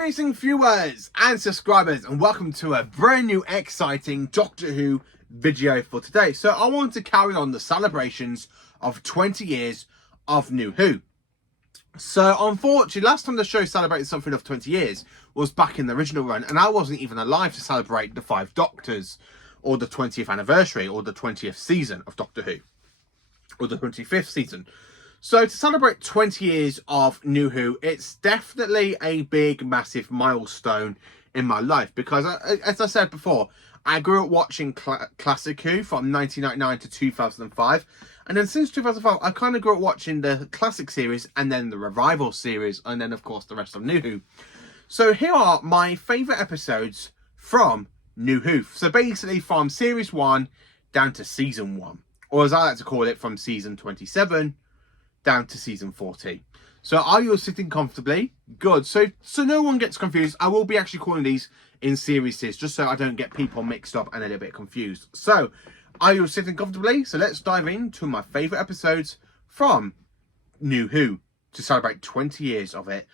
amazing viewers and subscribers, and welcome to a brand new exciting Doctor Who video for today. So I want to carry on the celebrations of 20 years of New Who. So unfortunately, last time the show celebrated something of 20 years was back in the original run, and I wasn't even alive to celebrate the 5 Doctors, or the 20th anniversary, or the 20th season of Doctor Who, or the 25th season. So to celebrate 20 years of New Who, it's definitely a big, massive milestone in my life. Because, as I said before, I grew up watching Classic Who from 1999 to 2005. And then since 2005, I kind of grew up watching the Classic series and then the Revival series. And then, of course, the rest of New Who. So here are my favourite episodes from New Who. So basically from Series 1 down to Season 1. Or as I like to call it, from Season 27 down to Season 40. So are you sitting comfortably? Good. So no one gets confused. I will be actually calling these in series, just so I don't get people mixed up and a little bit confused. So are you sitting comfortably? So let's dive into my favourite episodes from New Who to celebrate 20 years of it.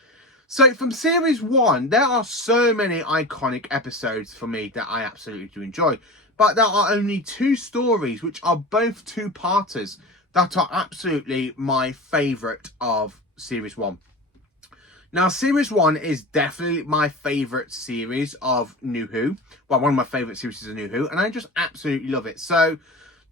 So from Series 1, there are so many iconic episodes for me that I absolutely do enjoy. But there are only 2 stories, which are both 2-parters, that are absolutely my favourite of Series 1. Now, Series 1 is definitely my favourite series of New Who. Well, one of my favourite series of New Who, and I just absolutely love it. So,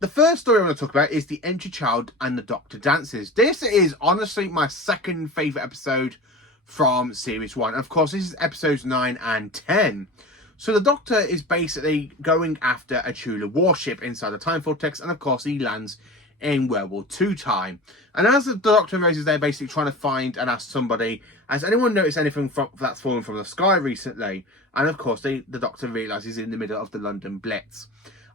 the first story I want to talk about is The Empty Child and the Doctor Dances. This is honestly my second favourite episode from Series 1. Of course, this is episodes 9 and 10. So the Doctor is basically going after a Chula warship inside the Time Vortex, and of course he lands in World War II time. And as the Doctor raises, they're basically trying to find and ask somebody, has anyone noticed anything that's fallen from the sky recently? And of course the Doctor realises he's in the middle of the London Blitz.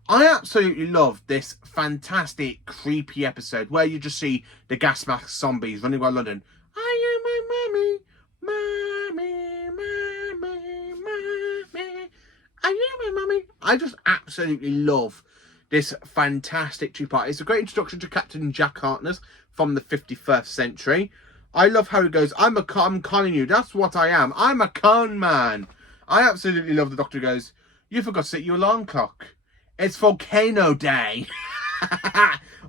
I absolutely love this fantastic, creepy episode where you just see the gas mask zombies running around London. I am my mummy, mummy. I am my mummy. I just absolutely love this fantastic 2-part. It's a great introduction to Captain Jack Harkness from the 51st century. I love how he goes, I'm conning you. That's what I am. I'm a con man. I absolutely love the Doctor goes, you forgot to set your alarm clock. It's Volcano Day.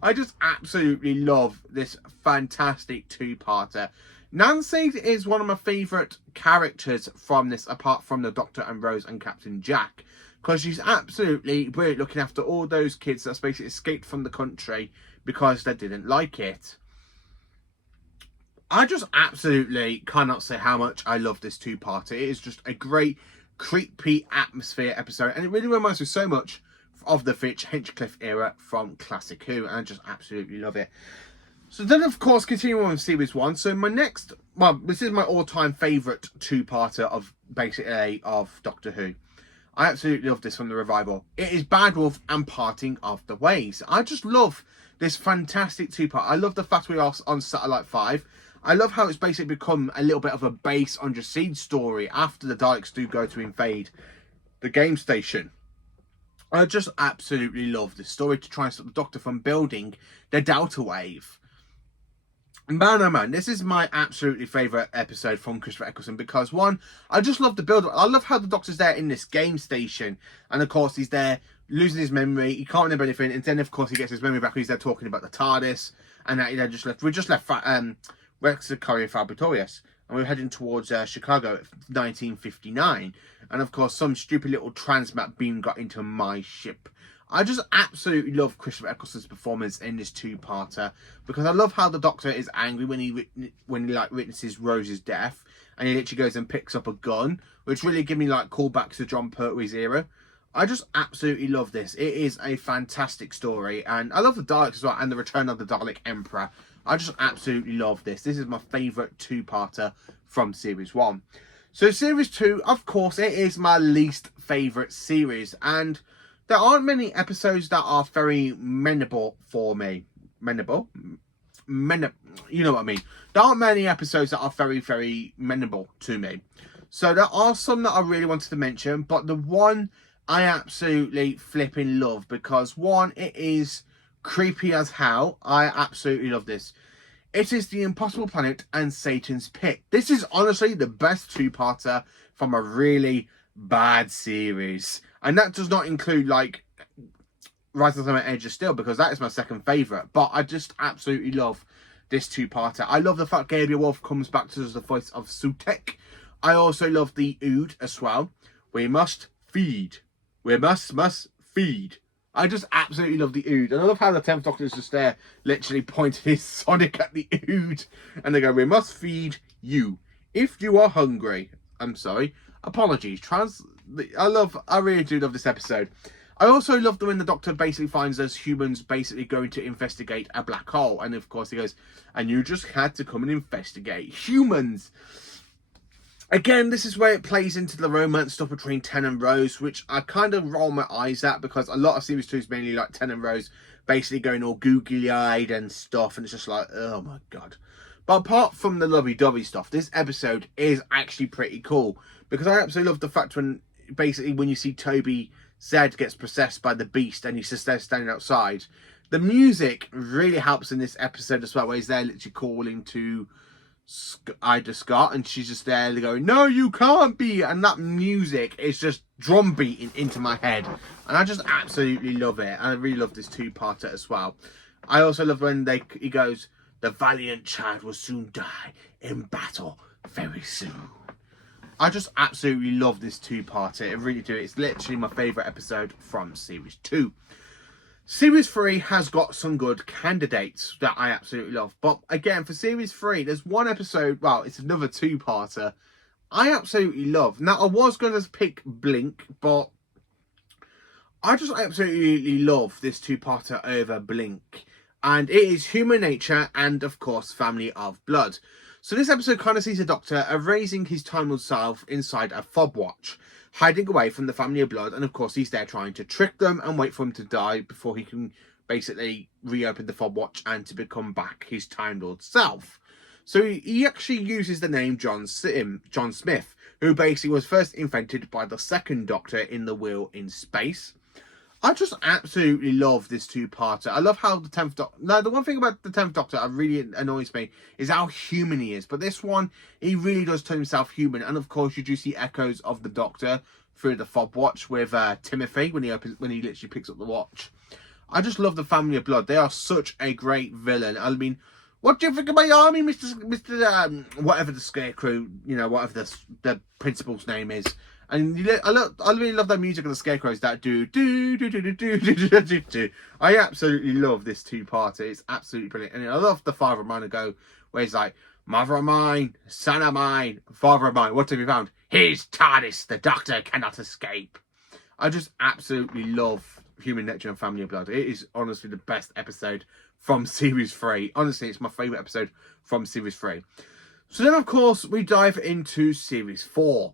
I just absolutely love this fantastic 2-parter. Nancy is one of my favourite characters from this, apart from the Doctor and Rose and Captain Jack. Because she's absolutely brilliant looking after all those kids that basically escaped from the country because they didn't like it. I just absolutely cannot say how much I love this 2-parter. It is just a great, creepy atmosphere episode. And it really reminds me so much of the Hinchcliffe era from Classic Who. And I just absolutely love it. So then, of course, continuing on with Series 1. So my next, well, this is my all-time favourite 2-parter of basically of Doctor Who. I absolutely love this from the Revival. It is Bad Wolf and Parting of the Ways. I just love this fantastic 2-part. I love the fact we are on Satellite 5. I love how it's basically become a little bit of a base under siege story after the Daleks do go to invade the game station. I just absolutely love this story to try and stop the Doctor from building the Delta Wave. Man, oh man, this is my absolutely favourite episode from Christopher Eccleston because, one, I just love the build-up. I love how the Doctor's there in this game station, and of course he's there losing his memory, he can't remember anything, and then of course he gets his memory back when he's there talking about the TARDIS, and that we just left Rex Courier Fabritorius, and we're heading towards Chicago at 1959, and of course some stupid little transmat beam got into my ship. I just absolutely love Christopher Eccleston's performance in this 2-parter because I love how the Doctor is angry when he witnesses Rose's death, and he literally goes and picks up a gun, which really give me like callbacks to John Pertwee's era. I just absolutely love this. It is a fantastic story, and I love the Daleks as well, and the return of the Dalek Emperor. I just absolutely love this. This is my favourite 2-parter from Series 1. So Series 2, of course, it is my least favourite series, and there aren't many episodes that are very memorable for me. You know what I mean. There aren't many episodes that are very, very memorable to me. So there are some that I really wanted to mention, but the one I absolutely flipping love because, one, it is creepy as hell. I absolutely love this. It is The Impossible Planet and Satan's Pit. This is honestly the best two-parter from a really bad series. And that does not include, like, Rise of the Edge of Steel, because that is my second favourite. But I just absolutely love this two-parter. I love the fact Gabriel Wolf comes back to us as the voice of Sutek. I also love the Ood as well. We must feed. We must feed. I just absolutely love the Ood. And I love how the 10th Doctor is just there, literally pointing his Sonic at the Ood. And they go, we must feed you. If you are hungry. I'm sorry. Apologies. I really do love this episode. I also love when the Doctor basically finds those humans basically going to investigate a black hole. And of course he goes, and you just had to come and investigate humans. Again, this is where it plays into the romance stuff between Ten and Rose, which I kind of roll my eyes at, because a lot of Series 2 is mainly like Ten and Rose basically going all googly-eyed and stuff, and it's just like, oh my god. But apart from the lovey-dovey stuff, this episode is actually pretty cool, because I absolutely love the fact when you see Toby Zed gets possessed by the beast and he's just there standing outside. The music really helps in this episode as well, where he's there literally calling to Ida Scott, and she's just there going, no, you can't be, and that music is just drum beating into my head, and I just absolutely love it. And I really love this two-parter as well. I also love when he goes, the valiant child will soon die in battle very soon. I just absolutely love this two-parter. I really do. It's literally my favourite episode from Series 2. Series 3 has got some good candidates that I absolutely love. But again, for Series 3, there's one episode, well, it's another two-parter, I absolutely love. Now, I was going to pick Blink, but I just absolutely love this two-parter over Blink. And it is Human Nature and, of course, Family of Blood. So this episode kind of sees the Doctor erasing his time-lord self inside a fob watch, hiding away from the Family of Blood, and of course he's there trying to trick them and wait for him to die before he can basically reopen the fob watch and to become back his Time Lord self. So he actually uses the name John Smith, who basically was first invented by the second Doctor in The Wheel in Space. I just absolutely love this two-parter. I love how the 10th Doctor... Now, the one thing about the 10th Doctor that really annoys me is how human he is. But this one, he really does turn himself human. And, of course, you do see echoes of the Doctor through the fob watch with Timothy when he literally picks up the watch. I just love the Family of Blood. They are such a great villain. I mean, what do you think of my army, Mr. Whatever the Scarecrow, whatever the principal's name is. And I really love that music of the Scarecrows that do. I absolutely love this two-parter. It's absolutely brilliant. And I love the Father of Mine go, where he's like, mother of mine, son of mine, father of mine, what have you found? His TARDIS, the Doctor cannot escape. I just absolutely love Human Nature and Family of Blood. It is honestly the best episode from Series 3. Honestly, it's my favourite episode from Series 3. So then, of course, we dive into Series 4.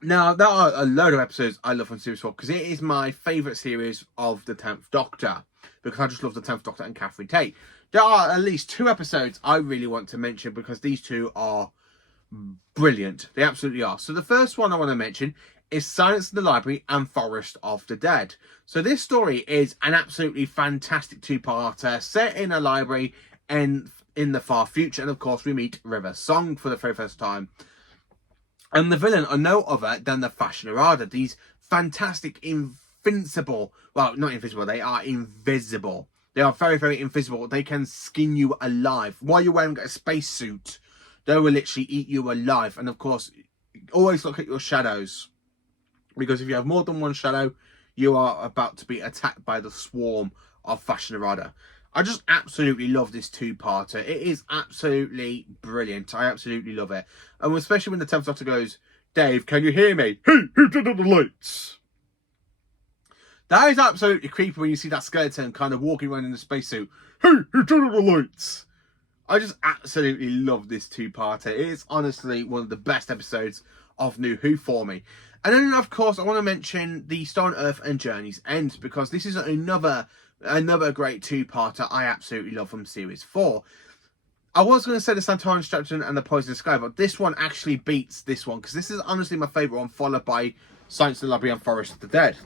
Now, there are a load of episodes I love from Series 4 because it is my favourite series of the 10th Doctor, because I just love the 10th Doctor and Catherine Tate. There are at least two episodes I really want to mention because these two are brilliant. They absolutely are. So the first one I want to mention is Silence in the Library and Forest of the Dead. So this story is an absolutely fantastic two-parter set in a library and in the far future. And of course, we meet River Song for the very first time. And the villain are no other than the Fashionarada. These fantastic, invincible... Well, not invisible. They are invisible. They are very, very invisible. They can skin you alive. While you're wearing a spacesuit, they will literally eat you alive. And of course, always look at your shadows. Because if you have more than one shadow, you are about to be attacked by the swarm of Fashionarada. I just absolutely love this two-parter. It is absolutely brilliant. I absolutely love it. And especially when the 10th Doctor goes, Dave, can you hear me? Hey, who turned on the lights? That is absolutely creepy when you see that skeleton kind of walking around in a spacesuit. Hey, who turned on the lights? I just absolutely love this two-parter. It is honestly one of the best episodes of New Who for me. And then, of course, I want to mention the Stone Earth and Journey's End, because this is another great two-parter I absolutely love from Series 4. I was going to say the Santoran Stratton and the Poison Sky, but this one actually beats this one, because this is honestly my favourite one, followed by Silence in the Library and Forest of the Dead.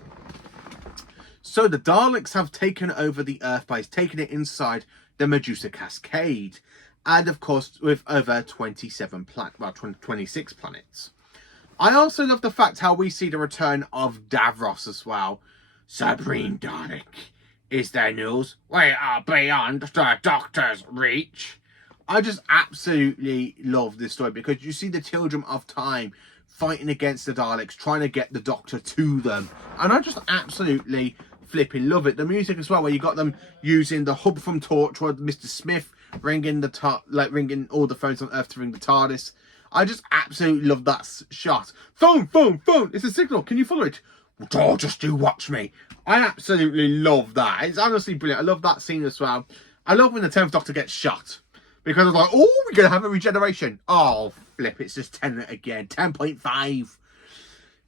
So the Daleks have taken over the Earth base, taking it inside the Medusa Cascade. and of course with over 26 planets. I also love the fact how we see the return of Davros as well. Sabrine Dalek, is there news? We are beyond the Doctor's reach. I just absolutely love this story because you see the children of time fighting against the Daleks, trying to get the Doctor to them. And I just absolutely flipping love it. The music as well, where you got them using the hub from Torchwood, Mr. Smith ringing ringing all the phones on Earth to ring the TARDIS. I just absolutely love that shot. Phone, phone, phone. It's a signal. Can you follow it? Oh, just do watch me. I absolutely love that. It's honestly brilliant. I love that scene as well. I love when the 10th Doctor gets shot. Because I was like, oh, we're going to have a regeneration. Oh, flip. It's just 10 again. 10.5.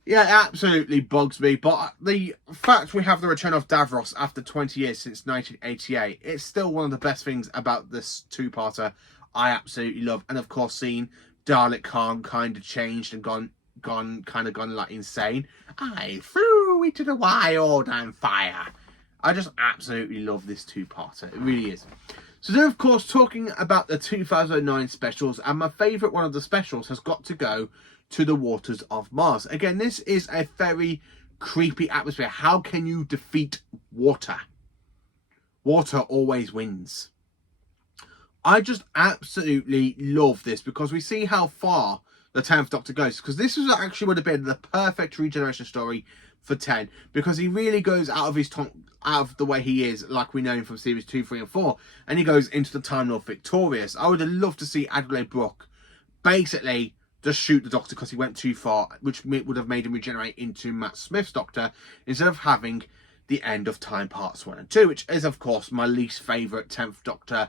Yeah, it absolutely bugs me. But the fact we have the return of Davros after 20 years since 1988, it's still one of the best things about this two-parter I absolutely love. And of course, seeing Dalek Khan kind of changed and gone like insane. I flew into the wild and fire. I just absolutely love this two-parter. It really is. So then, of course, talking about the 2009 specials, and my favourite one of the specials has got to go to the Waters of Mars. Again, this is a very creepy atmosphere. How can you defeat water? Water always wins. I just absolutely love this because we see how far the 10th Doctor goes. Because this was actually would have been the perfect regeneration story for 10. Because he really goes out of the way he is, like we know him from series 2, 3 and 4. And he goes into the Time Lord victorious. I would have loved to see Adelaide Brooke basically just shoot the Doctor because he went too far. Which would have made him regenerate into Matt Smith's Doctor. Instead of having the End of Time Parts 1 and 2. Which is, of course, my least favourite 10th Doctor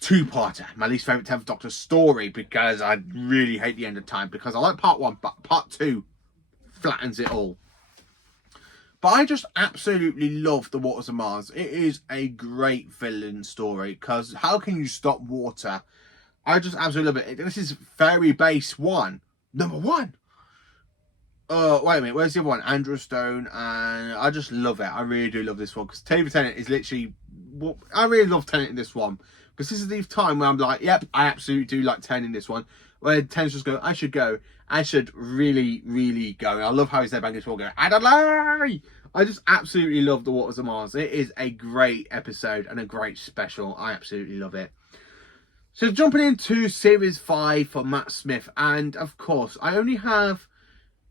two-parter, my least favourite 10th Doctor story, because I really hate the End of Time, because I like part 1, but part 2 flattens it all. But I just absolutely love The Waters of Mars. It is a great villain story, because how can you stop water? I just absolutely love it. This is Fairy Base 1, number 1. Wait a minute, where's the other one? Andrew Stone, and I just love it. I really do love this one, because David Tennant is literally, well, I really love Tennant in this one. Because this is the time where I'm like, yep, I absolutely do like 10 in this one. Where 10's just go, I should go. I should really, really go. And I love how he's there banging his wall going, Adelaide! I just absolutely love The Waters of Mars. It is a great episode and a great special. I absolutely love it. So jumping into Series 5 for Matt Smith. And of course, I only have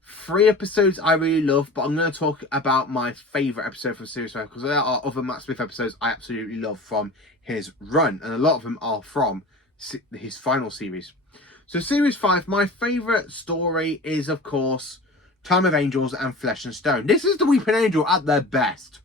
3 episodes I really love, but I'm going to talk about my favourite episode from Series 5, because there are other Matt Smith episodes I absolutely love from his run, and a lot of them are from his final series. So Series 5, my favourite story is, of course, Time of Angels and Flesh and Stone. This is the Weeping Angel at their best.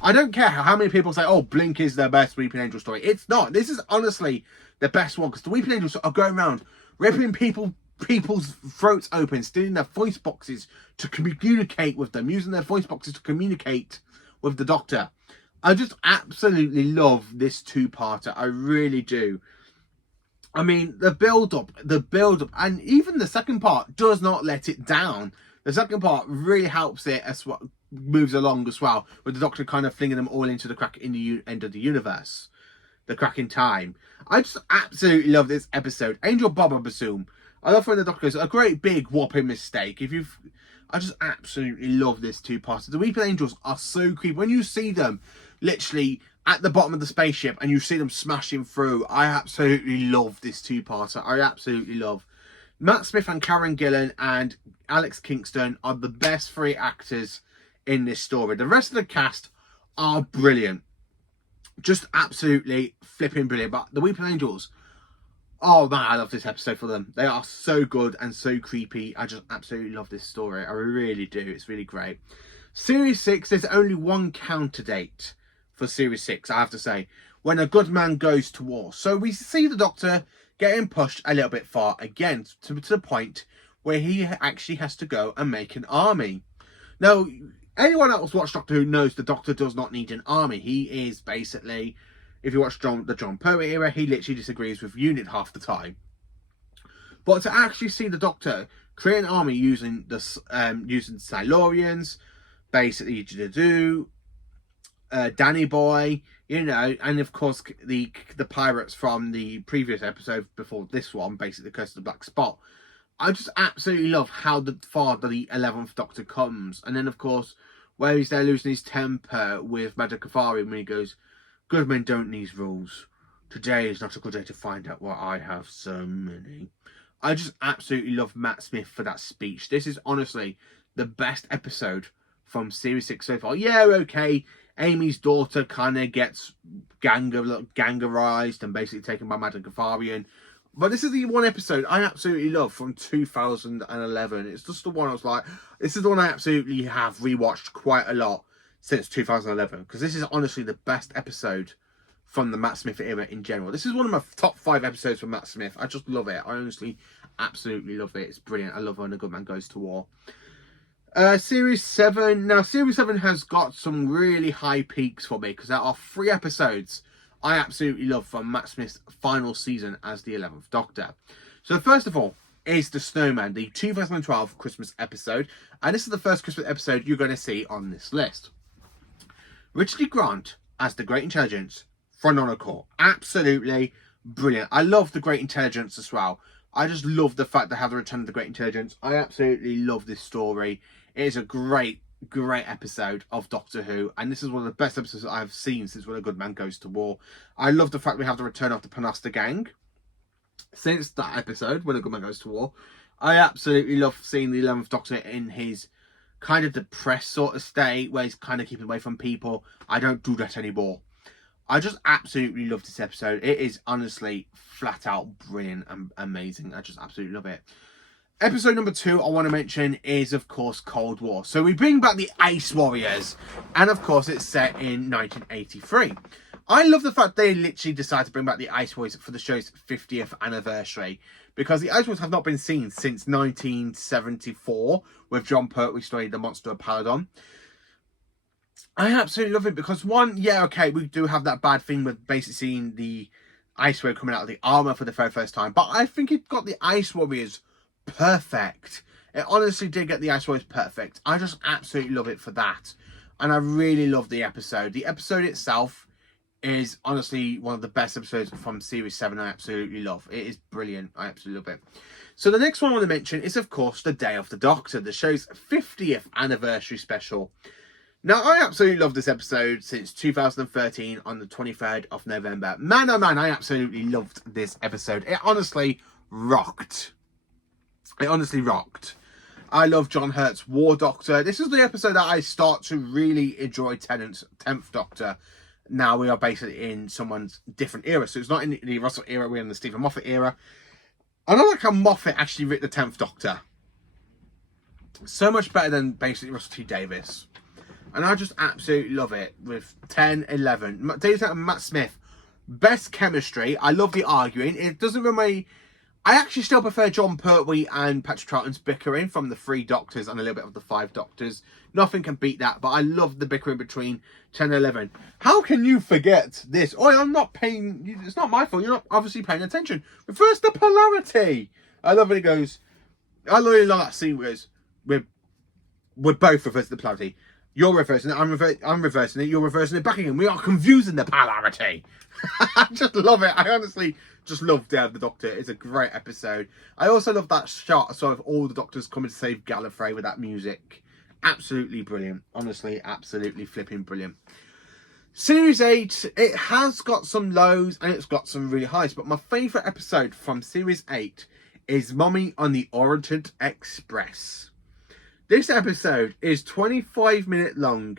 I don't care how many people say, oh, Blink is their best Weeping Angel story. It's not. This is honestly the best one, because the Weeping Angels are going around ripping people's throats open, stealing their voice boxes to communicate with them, using their voice boxes to communicate with the Doctor. I just absolutely love this two-parter. I really do. I mean, the build-up, and even the second part does not let it down. The second part really helps it as well, moves along as well, with the Doctor kind of flinging them all into the crack in the end of the universe. The crack in time. I just absolutely love this episode. Angel Bob, I presume. I love when the Doctor goes, a great big whopping mistake. I just absolutely love this two-parter. The Weeping Angels are so creepy. When you see them literally at the bottom of the spaceship and you see them smashing through, I absolutely love this two-parter. I absolutely love. Matt Smith and Karen Gillan and Alex Kingston are the best 3 actors in this story. The rest of the cast are brilliant. Just absolutely flipping brilliant. But the Weeping Angels, oh man, I love this episode for them. They are so good and so creepy. I just absolutely love this story. I really do. It's really great. Series 6, there's only one counter date for Series 6, I have to say. When a good man goes to war. So we see the Doctor getting pushed a little bit far again, to the point where he actually has to go and make an army. Now, anyone else watch Doctor Who knows the Doctor does not need an army. He is basically, if you watch the John Pertwee era, he literally disagrees with UNIT half the time. But to actually see the Doctor create an army using the Silurians, basically Danny Boy, you know, and of course the pirates from the previous episode before this one, basically the Curse of the Black Spot. I just absolutely love how far the 11th Doctor comes. And then, of course, where he's there losing his temper with Madame Kafari when he goes, "Good men don't need rules. Today is not a good day to find out why I have so many." I just absolutely love Matt Smith for that speech. This is honestly the best episode from Series 6 so far. Yeah, okay, Amy's daughter kind of gets gangerized and basically taken by Madame Kafarian. But this is the one episode I absolutely love from 2011. It's just the one I was like, this is the one I absolutely have rewatched quite a lot since 2011. Because this is honestly the best episode from the Matt Smith era in general. This is one of my top 5 episodes from Matt Smith. I just love it. I honestly absolutely love it. It's brilliant. I love when a good man goes to war. Series 7. Now, Series 7 has got some really high peaks for me because there are 3 episodes I absolutely love from Matt Smith's final season as the 11th Doctor. So first of all is The Snowman, the 2012 Christmas episode. And this is the first Christmas episode you're going to see on this list. Richard E. Grant as the Great Intelligence from Corps. Absolutely brilliant. I love the Great Intelligence as well. I just love the fact they have the return of the Great Intelligence. I absolutely love this story. It is a great episode of Doctor Who, and this is one of the best episodes I have seen since When a Good Man Goes to War. I love the fact we have the return of the Panasta gang since that episode, When a Good Man Goes to War. I absolutely love seeing the 11th Doctor in his kind of depressed sort of state, where he's kind of keeping away from people. I don't do that anymore. I just absolutely love this episode. It is honestly flat out brilliant and amazing. I just absolutely love it. Episode number 2 I want to mention is, of course, Cold War. So we bring back the Ice Warriors. And, of course, it's set in 1983. I love the fact they literally decided to bring back the Ice Warriors for the show's 50th anniversary. Because the Ice Warriors have not been seen since 1974 with John Pertwee story The Monster of Paladon. I absolutely love it because, one, yeah, okay, we do have that bad thing with basically seeing the Ice Warrior coming out of the armour for the very first time. But I think it got the Ice Warriors perfect. It honestly did get the Ice Warriors perfect. I just absolutely love it for that. And I really love the episode. The episode itself is honestly one of the best episodes from Series 7 I absolutely love. It is brilliant. I absolutely love it. So the next one I want to mention is, of course, The Day of the Doctor, the show's 50th anniversary special. Now, I absolutely love this episode since 2013 on the 23rd of November. Man, oh man, I absolutely loved this episode. It honestly rocked. It honestly rocked. I love John Hurt's War Doctor. This is the episode that I start to really enjoy Tennant's 10th Doctor. Now we are basically in someone's different era. So it's not in the Russell era, we're in the Stephen Moffat era. I don't like how Moffat actually wrote the 10th Doctor. So much better than basically Russell T Davies. And I just absolutely love it with 10, 11. Davies and Matt Smith, best chemistry. I love the arguing. It doesn't remind me. I actually still prefer John Pertwee and Patrick Troughton's bickering from the 3 Doctors and a little bit of the 5 Doctors. Nothing can beat that, but I love the bickering between 10 and 11. How can you forget this? Oh, I'm not paying... It's not my fault. You're not obviously paying attention. Refers to polarity. I love when he goes... I really like that scene where it goes, we're both reversing the polarity. You're reversing it, I'm reversing it, you're reversing it back again. We are confusing the polarity. I just love it. I honestly just love Day of the Doctor. It's a great episode. I also love that shot sort of all the Doctors coming to save Gallifrey with that music. Absolutely brilliant. Honestly, absolutely flipping brilliant. Series 8, it has got some lows and it's got some really highs. But my favourite episode from Series 8 is Mummy on the Orient Express. This episode is 25-minute long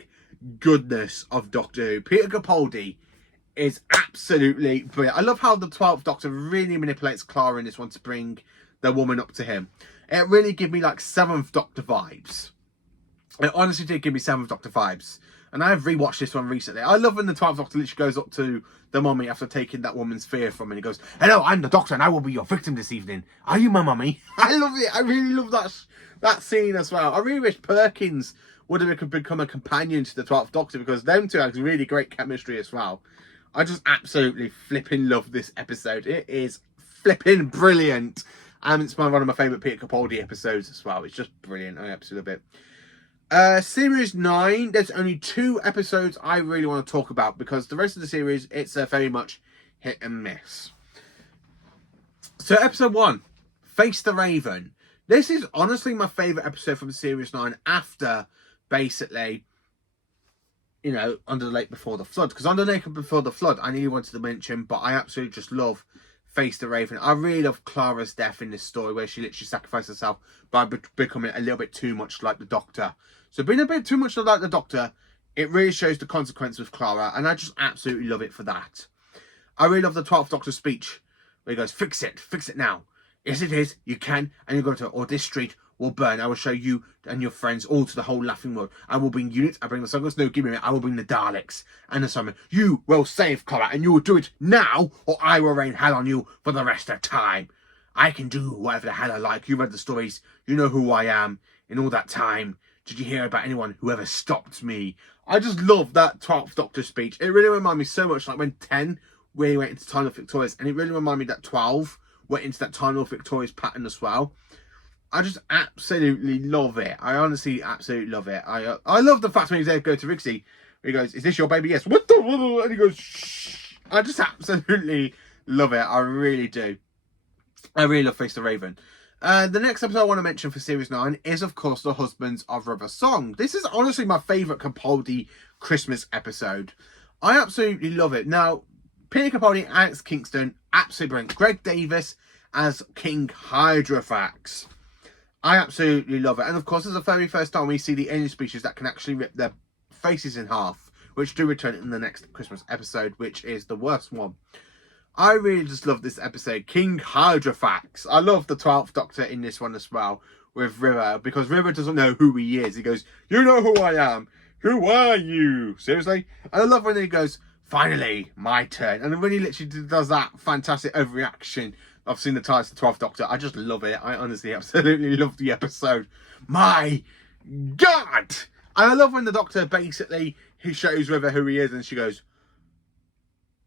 goodness of Doctor Who. Peter Capaldi is absolutely brilliant. I love how the 12th Doctor really manipulates Clara in this one to bring the woman up to him. It really gave me like 7th Doctor vibes. It honestly did give me 7th Doctor vibes. And I have rewatched this one recently. I love when the 12th Doctor literally goes up to the mummy after taking that woman's fear from him. And he goes, "Hello, I'm the Doctor and I will be your victim this evening. Are you my mummy?" I love it. I really love that scene as well. I really wish Perkins would have become a companion to the 12th Doctor, because them two have really great chemistry as well. I just absolutely flipping love this episode. It is flipping brilliant. And it's one of my favourite Peter Capaldi episodes as well. It's just brilliant. I absolutely love it. Series 9, there's only 2 episodes I really want to talk about because the rest of the series, it's very much hit and miss. So episode 1, Face the Raven. This is honestly my favourite episode from Series 9 after, basically, you know, Under the Lake Before the Flood. Because Under the Lake Before the Flood, I nearly wanted to mention, but I absolutely just love Face the Raven. I really love Clara's death in this story, where she literally sacrificed herself by becoming a little bit too much like the Doctor. So being a bit too much like the Doctor, it really shows the consequence with Clara, and I just absolutely love it for that. I really love the 12th Doctor's speech, where he goes, fix it now. Yes, it is, you can, and you go to, or this street will burn. I will show you and your friends all to the whole laughing world. I will bring units, I bring the Sunless, no, give me a minute, I will bring the Daleks and the Summer. You will save Clara, and you will do it now, or I will rain hell on you for the rest of time. I can do whatever the hell I like. You read the stories, you know who I am. In all that time, did you hear about anyone who ever stopped me? I just love that 12th Doctor speech. It really reminded me so much like when 10 really went into Time of Victorious, and it really reminded me that 12 went into that Time of Victorious pattern as well. I just absolutely love it. I honestly absolutely love it. I love the fact when he's there to go to Rixie, he goes, is this your baby? Yes. What the? And he goes, shh. I just absolutely love it. I really do. I really love Face the Raven. The next episode I want to mention for Series 9 is, of course, The Husbands of River Song. This is honestly my favourite Capaldi Christmas episode. I absolutely love it. Now, Peter Capaldi, Alex Kingston, absolutely brilliant. Greg Davis as King Hydrofax. I absolutely love it. And of course, it's the very first time we see the alien species that can actually rip their faces in half, which do return in the next Christmas episode, which is the worst one. I really just love this episode, King Hydrofax. I love the 12th Doctor in this one as well, with River, because River doesn't know who he is. He goes, you know who I am. Who are you? Seriously? And I love when he goes, finally, my turn. And when he literally does that fantastic overreaction, I've seen the ties to 12th Doctor. I just love it. I honestly absolutely love the episode. My God! And I love when the Doctor basically, he shows River who he is, and she goes,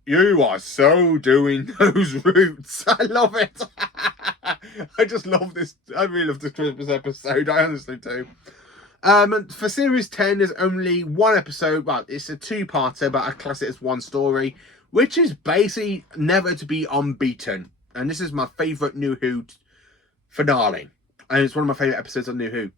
you are so doing those roots. I love it. I just love this. I really love this Christmas episode. I honestly do. For Series 10, there's only one episode. Well, it's a 2-parter, but I class it as one story, which is basically Never to Be Unbeaten. And this is my favourite New Who finale. And it's one of my favourite episodes of New Who.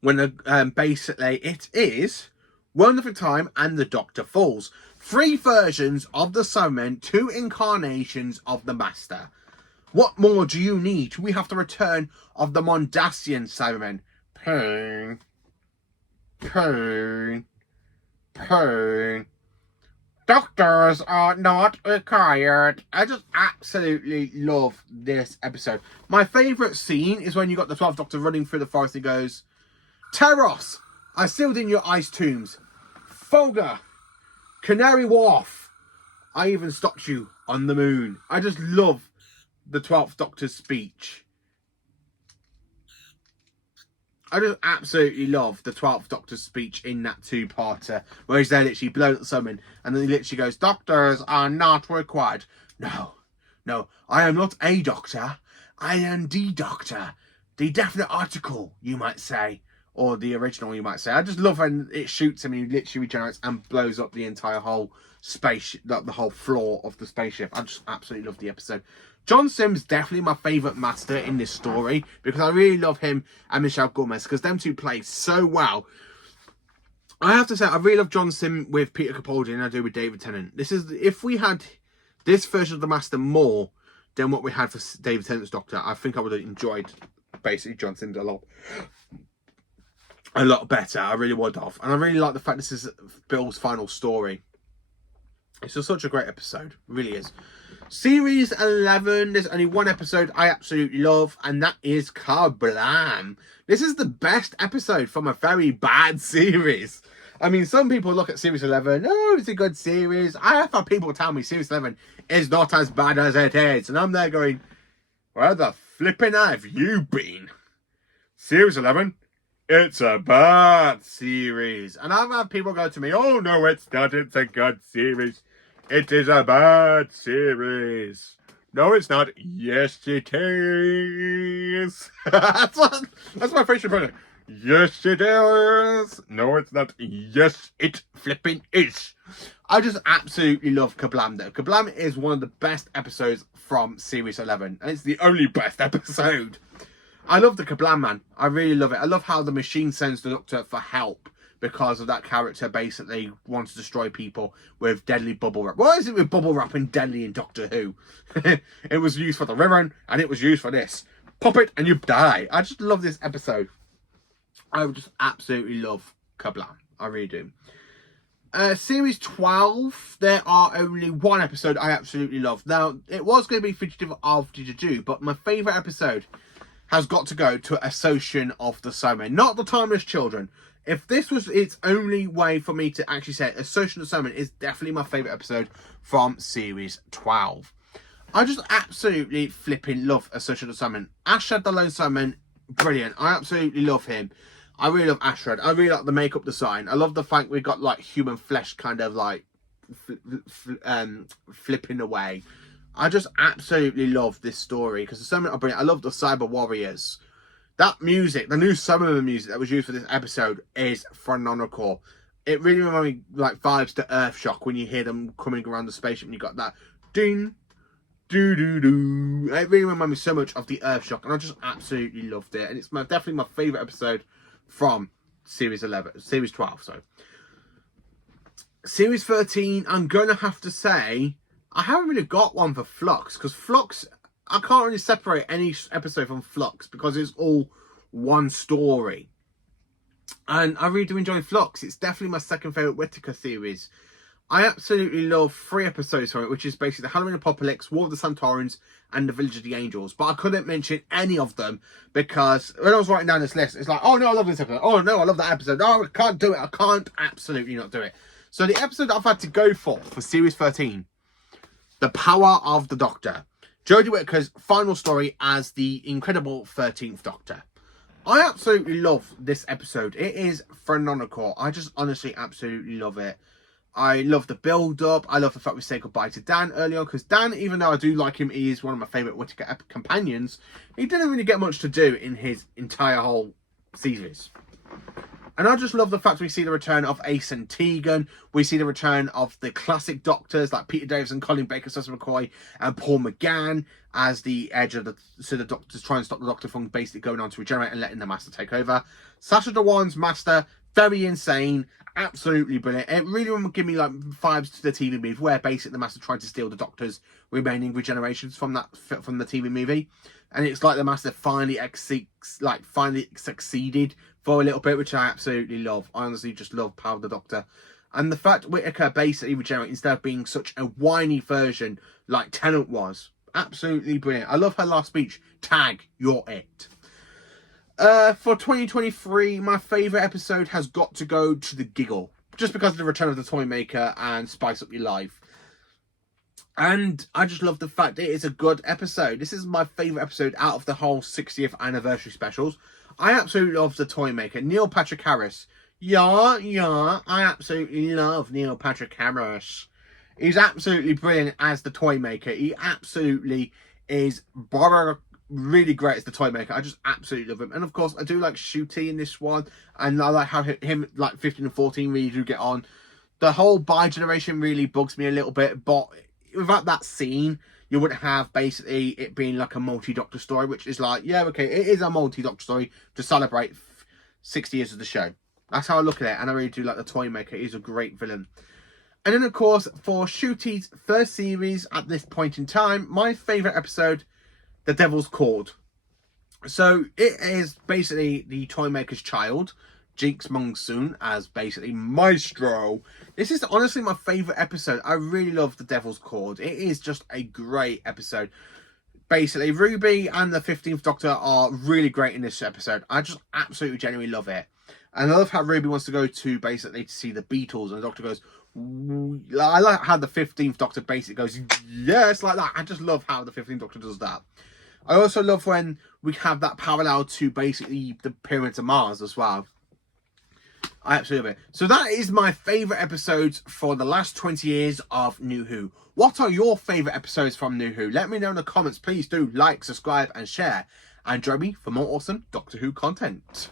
When basically it is Wonderful Time and the Doctor Falls. 3 versions of the Cybermen, 2 incarnations of the Master. What more do you need? We have the return of the Mondasian Cybermen. Pain. Pain. Pain. Doctors are not required. I just absolutely love this episode. My favourite scene is when you got the 12th Doctor running through the forest. He goes, Teros, I sealed in your ice tombs. Folga, Canary Wharf, I even stopped you on the moon. I just love the 12th Doctor's speech. I just absolutely love the 12th Doctor's speech in that 2-parter, where he's there literally blowing at the summon, and then he literally goes, doctors are not required. No, I am not a doctor. I am the Doctor. The definite article, you might say. Or the original, you might say. I just love when it shoots him and he literally regenerates and blows up the entire whole space, the whole floor of the spaceship. I just absolutely love the episode. John Simm's definitely my favourite Master in this story, because I really love him and Michelle Gomez, because them two play so well. I have to say, I really love John Sim with Peter Capaldi and I do with David Tennant. This is, if we had this version of the Master more than what we had for David Tennant's Doctor, I think I would have enjoyed basically John Sims a lot better. I really would have. And I really like the fact this is Bill's final story. It's just such a great episode. It really is. Series 11, there's only one episode I absolutely love, and that is Kablam. This is the best episode from a very bad series. I mean, some people look at Series 11, oh, it's a good series. I have had people tell me Series 11 is not as bad as it is. And I'm there going, where the flipping have you been? Series 11? It's a bad series. And I've had people go to me, oh, no, it's not. It's a good series. It is a bad series. No, it's not. Yes, it is. That's my facial expression. Yes, it is. No, it's not. Yes, it flipping is. I just absolutely love Kablam though. Kablam is one of the best episodes from Series 11. And it's the only best episode. I love the Kablam man. I really love it. I love how the machine sends the Doctor for help because of that character basically wants to destroy people with deadly bubble wrap. Why is it with bubble wrap and deadly in Doctor Who? It was used for the Ribbon and it was used for this. Pop it and you die. I just love this episode. I just absolutely love Kablam. I really do. Series 12, there are only one episode I absolutely love. Now, it was going to be Fugitive of Juju, but my favourite episode has got to go to Association of the Cybermen, not the Timeless Children. If this was its only way for me to actually say it, Association of the Cybermen is definitely my favourite episode from Series 12. I just absolutely flipping love Association of the Cybermen. Ashad the Lone Cyberman, brilliant. I absolutely love him. I really love Ashred. I really like the makeup design. I love the fact we got like human flesh kind of like flipping away. I just absolutely love this story because the Cybermen are brilliant. I love the Cyber Warriors. That music, the new Cybermen music that was used for this episode is phenomenal. It really reminds me like vibes to Earthshock when you hear them coming around the spaceship and you got that ding, doo doo doo. It really reminds me so much of the Earthshock and I just absolutely loved it. And it's definitely my favourite episode from Series 12, sorry. Series 13, I'm going to have to say, I haven't really got one for Flux, because Flux, I can't really separate any episode from Flux, because it's all one story. And I really do enjoy Flux. It's definitely my second favourite Whittaker series. I absolutely love 3 episodes from it, which is basically the Halloween Apocalypse, War of the Santorans, and the Village of the Angels. But I couldn't mention any of them because when I was writing down this list, it's like, oh no, I love this episode. Oh no, I love that episode. No, I can't do it. I can't absolutely not do it. So the episode that I've had to go for Series 13, The Power of the Doctor. Jodie Whittaker's final story as the incredible 13th Doctor. I absolutely love this episode. It is phenomenal. I just honestly absolutely love it. I love the build-up. I love the fact we say goodbye to Dan early on. Because Dan, even though I do like him, he is one of my favourite Whittaker companions. He didn't really get much to do in his entire whole series. And I just love the fact we see the return of Ace and Tegan. We see the return of the classic Doctors like Peter Davison, Colin Baker, Cecil McCoy, and Paul McGann as the edge of the... So the Doctors try and stop the Doctor from basically going on to regenerate and letting the Master take over. Sacha Dhawan's Master, very insane. Absolutely brilliant. It really will give me like vibes to the TV movie where basically the Master tried to steal the Doctor's remaining regenerations from the TV movie, and it's like the Master finally succeeded for a little bit, which I absolutely love. I honestly just love Power of the Doctor, and the fact Whittaker basically regenerates instead of being such a whiny version like Tennant was. Absolutely brilliant. I love her last speech. Tag, you're it. For 2023, my favourite episode has got to go to The Giggle. Just because of the return of the Toymaker and Spice Up Your Life. And I just love the fact it is a good episode. This is my favourite episode out of the whole 60th anniversary specials. I absolutely love the Toymaker. Neil Patrick Harris. Yeah, I absolutely love Neil Patrick Harris. He's absolutely brilliant as the Toymaker. He absolutely is really great as the Toymaker. I just absolutely love him. And of course, I do like Shooty in this one. And I like how him, like 15 and 14, really do get on. The whole bi-generation really bugs me a little bit. But without that scene, you would have basically it being like a multi-Doctor story. Which is like, yeah, okay, it is a multi-Doctor story to celebrate 60 years of the show. That's how I look at it. And I really do like the Toymaker. He's a great villain. And then, of course, for Shooty's first series at this point in time, my favourite episode... The Devil's Cord. So it is basically the Toymaker's child, Jinx Monsoon, as basically Maestro. This is honestly my favourite episode. I really love The Devil's Cord. It is just a great episode. Basically, Ruby and the 15th Doctor are really great in this episode. I just absolutely genuinely love it. And I love how Ruby wants to go to basically to see the Beatles, and the Doctor goes, I like how the 15th Doctor basically goes, yes, like that. I just love how the 15th Doctor does that. I also love when we have that parallel to basically the Pyramids of Mars as well. I absolutely love it. So that is my favourite episodes for the last 20 years of New Who. What are your favourite episodes from New Who? Let me know in the comments. Please do like, subscribe and share. And join me for more awesome Doctor Who content.